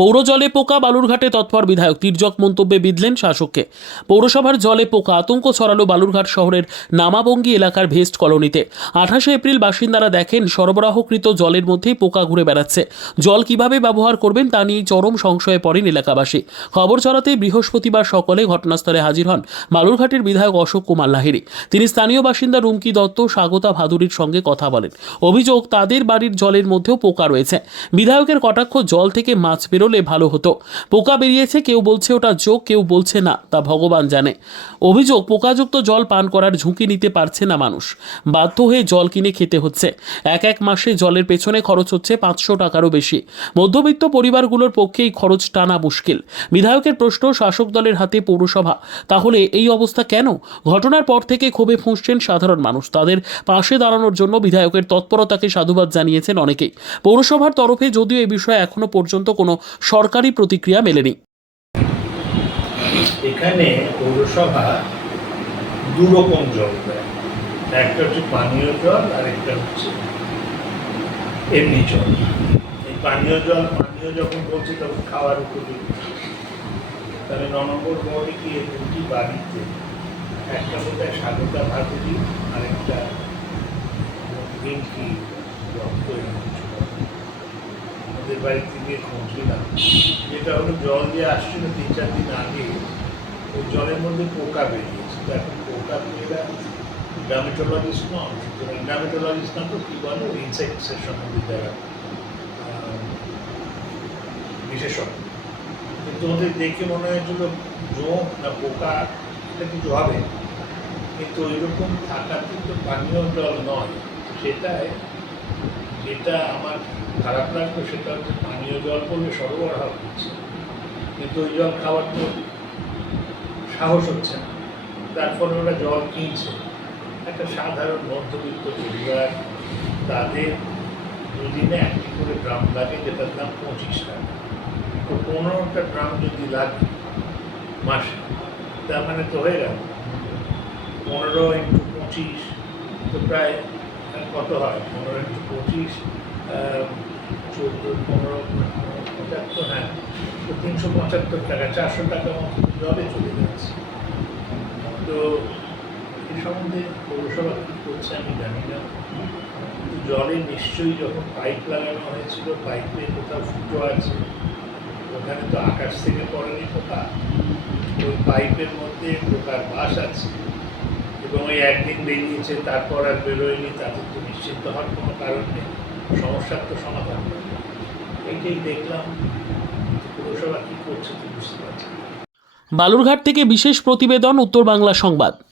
পৌর জলে পোকা, বালুরঘাটে তৎপর বিধায়ক। তির্যক মন্তব্যে বিঁধলেন শাসককে। পৌরসভার জলে পোকা আতঙ্ক ছড়ালো বালুরঘাট শহরের নামাবঙ্গী এলাকার ভেস্ট কলোনিতে। 28 এপ্রিল বাসিন্দারা দেখেন সরবরাহকৃত জলের মধ্যেই পোকা ঘুরে বেড়াচ্ছে। জল কিভাবে ব্যবহার করবেন তা নিয়ে চরম সংশয়ে পড়েন এলাকাবাসী। খবর ছড়াতেই বৃহস্পতিবার সকালে ঘটনাস্থলে হাজির হন বালুরঘাটের বিধায়ক অশোক কুমার লাহিড়ী। তিনি স্থানীয় বাসিন্দা রুমকি দত্ত, স্বাগতা ভাদুরীর সঙ্গে কথা বলেন। অভিযোগ, তাদের বাড়ির জলের মধ্যেও পোকা রয়েছে। বিধায়কের কটাক্ষ, জল থেকে মাছ বেরোলে ভালো হতো। পোকা বেরিয়েছে, কেউ বলছে ওটা যোগ, কেউ বলছে না, তা ভগবান জানে। অভিযোগ, পোকাযুক্ত জল পান করার ঝুঁকি নিতে পারছে না মানুষ, বাধ্য হয়ে জল কিনে খেতে হচ্ছে। এক মাসে জলের পেছনে খরচ হচ্ছে 500 টাকারও বেশি। মধ্যবিত্ত পরিবারগুলোর পক্ষে এই খরচ টানা মুশকিল। বিধায়কের প্রশ্ন, শাসক দলের হাতে পৌরসভা, তাহলে এই অবস্থা কেন? ঘটনার পর থেকে ক্ষোভে ফুঁসছেন সাধারণ মানুষ। তাদের পাশে দাঁড়ানোর জন্য বিধায়কের তৎপরতাকে সাধুবাদ জানিয়েছেন অনেকেই। পৌরসভার তরফে যদিও এ বিষয়ে এখনো পর্যন্ত কোনো সরকারি প্রতিক্রিয়া মেলেনি। এখানে পৌরসভা দু রকম জল দেয়, একটা হচ্ছে পানীয় জল আর একটা হচ্ছে এমনি জল। এই পানীয় যখন বলছে তখন খাওয়ার উপযোগী। তাহলে 9 নম্বর ওয়ার্ডে গিয়ে দুটি বাড়িতে, একটা বোধহয় স্বাগতা ভাদুরী আর একটা রিঙ্কি দত্ত, ওদের বাড়িতে গিয়ে খোঁজ নিলাম। যেটা হলো, জল দিয়ে আসছিল 3-4 দিন আগে, ওই জলের মধ্যে পোকা বেরিয়েছে। তো এখন পোকা মেয়েরা ডার্মেটোলজিস্ট নন, সুতরাং ডার্মেটোলজিস্ট না তো কী বলে, ইনসেক্টসের সম্বন্ধে যারা বিশেষজ্ঞ, কিন্তু ওদের দেখে মনে হয়েছিল জোঁক না পোকা, এটা কিছু হবে। কিন্তু ওইরকম থাকাতে তো পানীয় জল নয়। সেটাই যেটা আমার খারাপ লাগলো, সেটা হচ্ছে পানীয় জল করলে সরবরাহ করছে, কিন্তু ওই জল খাওয়ার তো সাহস হচ্ছে না। তারপরে ওরা জল কিনছে। একটা সাধারণ মধ্যবিত্ত পরিবার, তাদের দুদিনে একটি করে ড্রাম লাগে, যেটার দাম 25 টাকা। তো 15টা ড্রাম যদি লাগে মাসে, তার মানে তো হয়ে গেল 15 × 25, তো প্রায় কত হয়? 15 × 25, 14, 15, 75, হ্যাঁ, তো 375 টাকা, 400 টাকা মতো জলে চলে যাচ্ছে। তো এই সম্বন্ধে পৌরসভা কী করছে আমি জানি না। কিন্তু জলে নিশ্চয়ই যখন পাইপ লাগানো হয়েছিল, পাইপে কোথাও ফুটো আছে, ওখানে তো আকাশ থেকে পড়েনি পোকা, ওই পাইপের মধ্যে পোকার বাস আছে, এবং ওই একদিন বেরিয়েছে, তারপর আর বেরোয়নি, তাদের তো নিশ্চিন্ত হওয়ার কোনো কারণ নেই। সমস্যার তো সমাধান নেই। এইটাই দেখলাম। পৌরসভা কী করছে তো বুঝতে পারছি না। বালুরঘাট থেকে বিশেষ প্রতিবেদন, উত্তর বাংলা সংবাদ।